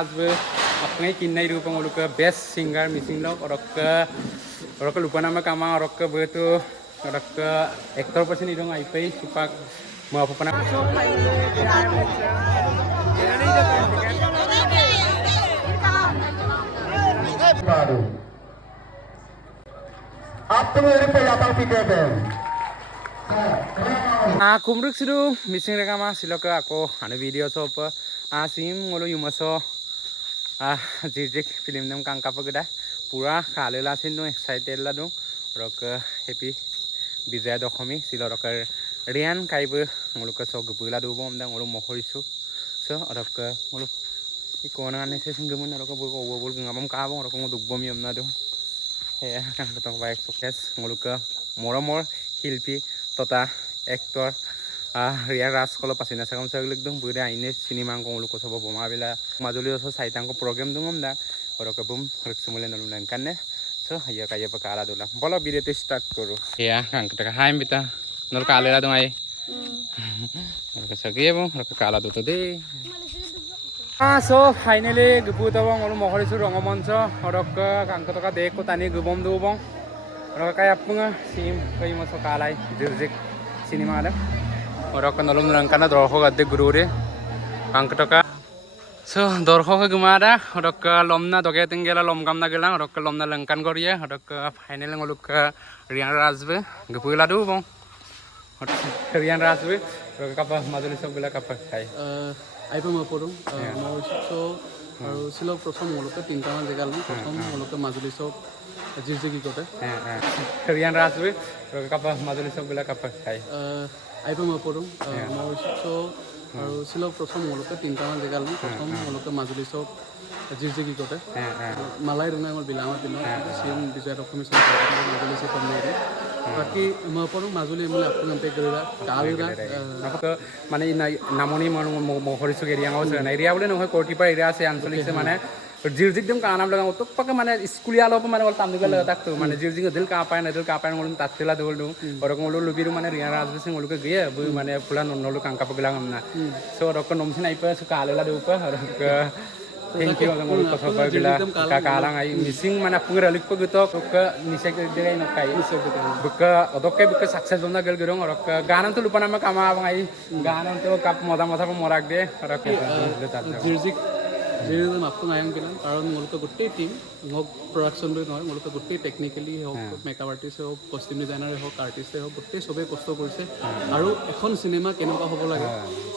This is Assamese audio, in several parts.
Apngai kinai rupa ngoluka best singer missing log orok lupa nama kama orok betu orok actor person idong aipai supak mau apa pernah baru apa yang pelapang pikir kumruk sidu missing rekama siloka ako anu video sop asim ngolu yumaso jirjik film nem kangka pagda pura khalela sinu excited la dong rok happy bijay dokhmi silo rok rian kaibu ngoluka so gupula du bom dang ngolu mohorisu so rok ngolu ikona ane se singgamun rok bu ko bol ngabam ka bong rok ngudubom yamna do he kan betok baik sukses ngoluka moromor hilpi tota actor Ria Ras kalau pasina sagam saglik dong bude aine cinema ko ngolu ko sobo boma bela majuli oso saitan ko program dong amda oro ka bum reksemule nalum lan kanne so haya kaya pakala dola bolo video te start koro ya kan kita haim bita nol kalera dong ai oro ka sagiye bong oro ka kala do to de so finally gubu to bong ngolu mohori su rongomoncho oro ka kan ka to ka de ko tani gubom do bong oro ka apunga sim kai mo so kalai music cinema ada orang kenalum langkana dorho gade gurure angkataka so dorho ke gumada orang ke lomna doge tinggela lom gamna gelang orang ke lomna langkan goria orang ke final ngoluk ke Rian Razbe gepula du bong Rian Razbe orang kapa majuli sob gela kapa kai ai pama podong mau so aru silo prothom ngoluk ke tinta man jegal no prothom ngoluk ke majuli sob jirjigi kote Rian Razbe orang kapa majuli sob gela kapa kai ai pama podong mau so aru silo prothom ngoluk ke tinta man jegal no prothom ngoluk ke majuli sob jirjigi kote malai runa ngol bilama dino sim bijay rokhmi so majuli se pamne बाकी महपौर माजुली मुले अपन पे करेगा कालेगा आपको माने नामोनी मोहरी सुग एरिया में से एरिया बोले न कोटी पर एरिया से आंचलिक से माने जिरजिक दम का नाम लगा तो पक्का माने स्कूल यालो माने वाला ताम निकल तक तो माने जिरजिक दिल का पाए बोलूं तात्तिला दोल दो और को मोलो लुबिरु माने रिया राज सिंह मोलो के गए वो माने फुला नोलो कांका पगला हमना सो रको नोमसिन आइपा सो कालेला दे ऊपर और thank you ngol ko so bagila kakalang ai missing mana pungra lik pagito ka nisek dire no kai buka odokke buka success bonna gel gerong orok ganan to lupana ma kama abang ai ganan to kap moda moda ko morak de orok jirjik jirjik apung ayang bilang karon ngol ko gutte team ngok production do noy ngol ko gutte technically hok makeup artist hok costume designer hok artist hok gutte sobe kosto korise aru ekhon cinema kenoka hobo lage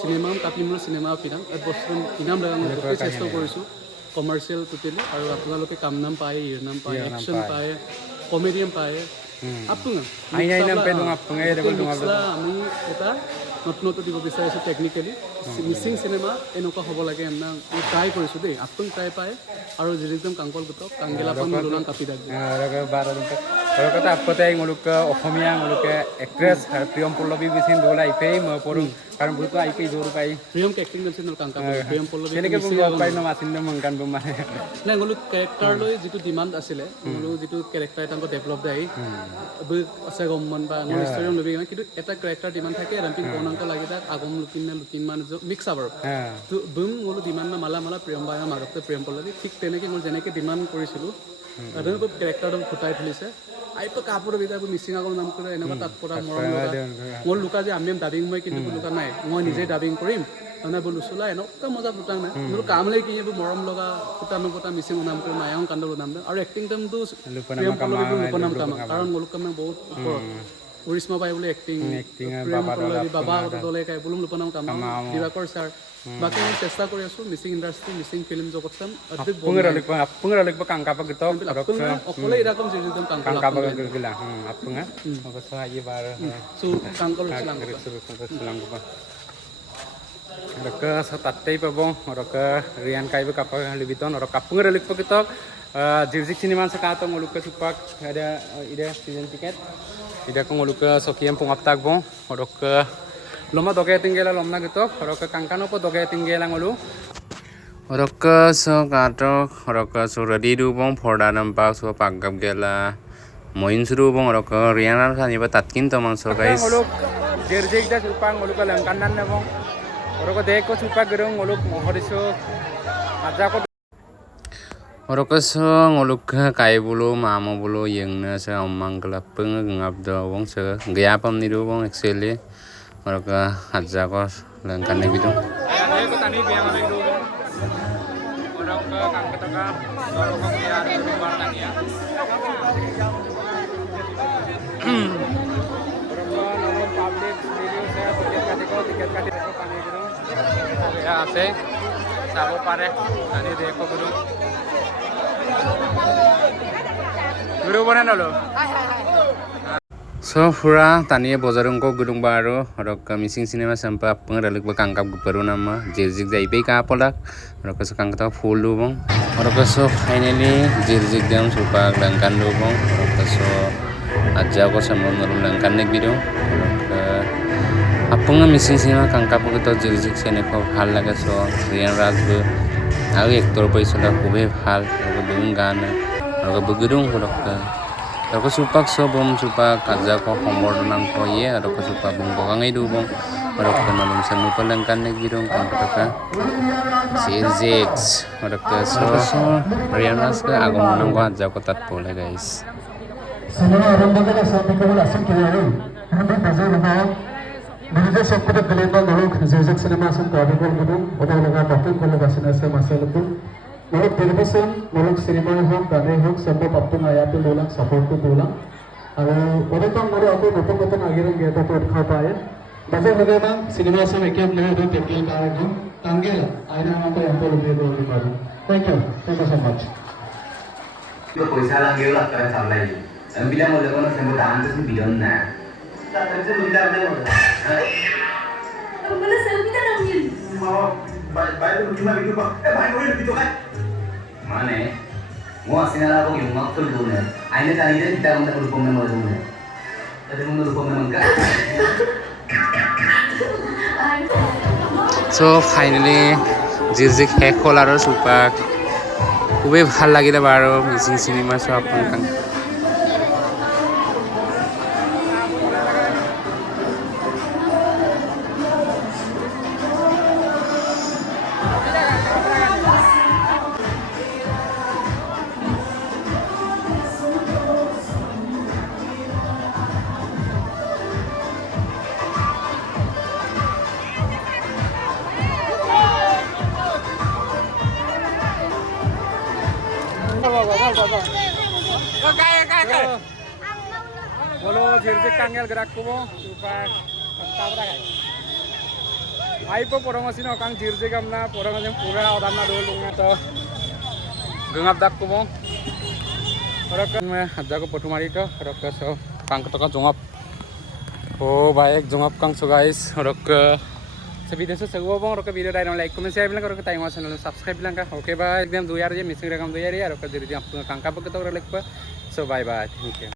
cinema kapimro cinema pinam bostun inam laga gutte chesto korisu commercial tutile aru apnaloke kam nam paye ir nam paye action paye comedian paye apunga ai nam pe dong apunga e dong ami eta নতুন দিব বিচাৰিছো টেকনিক্যালি মিছিং চিনেমা এনেকুৱা হ'ব লাগে এমনা ট্ৰাই কৰিছো দেই আপং ট্ৰাই পায় আৰু জিৰিকদম কাংকল গুটক কাংগেলা পন লুলান কাপি দাগ আৰু কথা আপতে ngoluk অসমীয়া ngoluk এক্ট্ৰেছ প্ৰিয়ম পল্লৱী বিচিন দোলা ইপেই ম পৰুং কাৰণ বুতো আইপেই জোৰ পাই প্ৰিয়ম এক্টিং দিছিল কাংকা প্ৰিয়ম পল্লৱী কেনেকে বুক পাই ন মাছিন মংকান বম মানে না ngoluk ক্যাৰেক্টাৰ লৈ যেটো ডিমান্ড আছিলে ngoluk যেটো ক্যাৰেক্টাৰ এটা ডেভেলপ দাই আছে গমন বা ngol ষ্টৰি লবি কিন্তু এটা ক্যাৰেক্টাৰ ডিমান্ড থাকে ৰাম্পিং কোনাংক লাগি তাক আগম লুকিন মান মিক্স আবাৰ তো বুম ngol ডিমান্ড না মালা প্ৰিয়ম বাই মাগতে প্ৰিয়ম পল্লৱী ঠিক তেনেকে ngol যেনেকে ডিমান্ড কৰিছিলো আদনক ক্যাৰেক্টাৰটো ফুটাই তুলিছে আইতো কাপড় বিদা মিছিং আগৰ নাম কৰে এনেকুৱা তাত পৰা মৰম লগা মোৰ লুকা যে আমি ডাবিং মই কিন্তু লুকা নাই মই নিজে ডাবিং কৰিম মানে বলু চলা এনেকুৱা মজা লুটা নাই মোৰ কাম লৈ কি মৰম লগা ফুটানো পটা মিছিং নাম কৰি মায়ং কান্দল নাম আৰু এক্টিং টাইমটো প্ৰিয়ম পল্লৱী লুপনাম কাম কাৰণ মোৰ কাম বহুত ওপৰত উৰিষ্মা বাই বুলি এক্টিং বাবা দলে কাই বুলুম লুপনাম কাম দিবাকৰ স্যাৰ বাকি আমি চেষ্টা কৰি আছো মিছিং ইন্ডাষ্ট্ৰি মিছিং ফিল্ম জগতখন অধিক পুংৰা লিক কাংকা পগিতো অকলে এরকম জিরিদম কাংকা পগিলা আপুঙা অবশ্য আই বার সু কাংকল silang ko Raka sa tatay pa bong raka rian kay ba kapag halibiton raka kapung relik pa kitok jirjik siniman sa kato nguluk ka supak ada ida season ticket ida ko nguluk ka sokiam pung aptag bong raka loma doge tinggela lomna kitok raka kangkano po doge tinggela ngulu raka so kato raka so ready du bong forda nampak so pagap gela moin suru bong raka rian ar sani ba tatkin to mang so guys nguluk jirjik da supang nguluk ka langkanan na bong Orang ko dek ko supa gerong ngolok mohoriso aja ko Orang keso ngoluk kai bulu mama bulu yang nase omang gelap pengap doa wong se gaya pam ni do wong actually orang ke aja kos lengkan ni gitu. Ayah aku tani biang ambil dulu. Orang ke kang ketaka orang ke biar keluar tani ya. Orang ke nolong public video saya tiket kati ko tani gitu. Ya ase sabo pare tani deko gitu. Guru mana dulu? So pura tani bozarung ko gudung baru, orang ke missing cinema sampai pengeralik berkangkap baru nama jirjik jai pe ka polak, orang ke sekang kita full dulu, orang ke so finally jirjik jam supa langkan dulu, orang ke so aja ko sama nurul langkan nek video, orang ke apa nggak missing cinema kangkap kita jirjik sini ko hal lagi so Rian Razbu, aku aktor boy sudah kubeh hal, orang ke bungan, orang ke begudung orang ke Aku suka bom suka kerja ko homor nang ko ye aku suka bom bogang itu bom aku kenalum semu pelengkan nek bidong kan kata CZ aku so Rianas ke aku menang ko aja ko tat pole guys Semua orang bagai sahabat kau asal kira ni. Hendak bazar rumah. Mereka sok kita kelihatan dulu zizak cinema sen kami kau gitu. Orang orang bakal kau lepas nasi masalah tu. Muluk television, muluk cinema hok, gaने hok, semua papung ayat tu dolang support tu dolang. Alu orang tu muluk aku betul agiran kita tu khau paye. Bazar bagai bang cinema sen ekian lepas tu tekil kau itu. Tanggil, ayat apa yang kau lebih dulu baru. Thank you so much. Itu पैसा लगे lah keren sampai ini. Saya bilang mau lakukan semua tahan tu sih bilang nah. Tak terus bilang dia mau. Mana saya kita nambil. Mau baik tu cuma itu pak. Baik boleh itu kan? Mana? Mau asing lah aku yang maksud dulu nih. Aina cari dia kita untuk berhubungan dengan dulu nih. Tapi mau berhubungan dengan So finally jirjik hack holaru supak খুবই ভাল লাগিলে বাৰু মিচিং চিনেমা চোৱা আপোনাক Bolo jirjik kanggel gerak kubo supak tabrak ai po porongasi no kang jirjik amna porongasi pura odanna dulu to gengap dak kubo orok me aja ko potu mari to orok so kang to jongap oh baik jongap kang so guys orok se video se seguo bong orok video dai no like comment share bilang orok tai ma channel subscribe bilang ka okay bye ekdam 2000 je missing rakam 2000 orok jirjik apna kang ka pok to like so bye bye thank you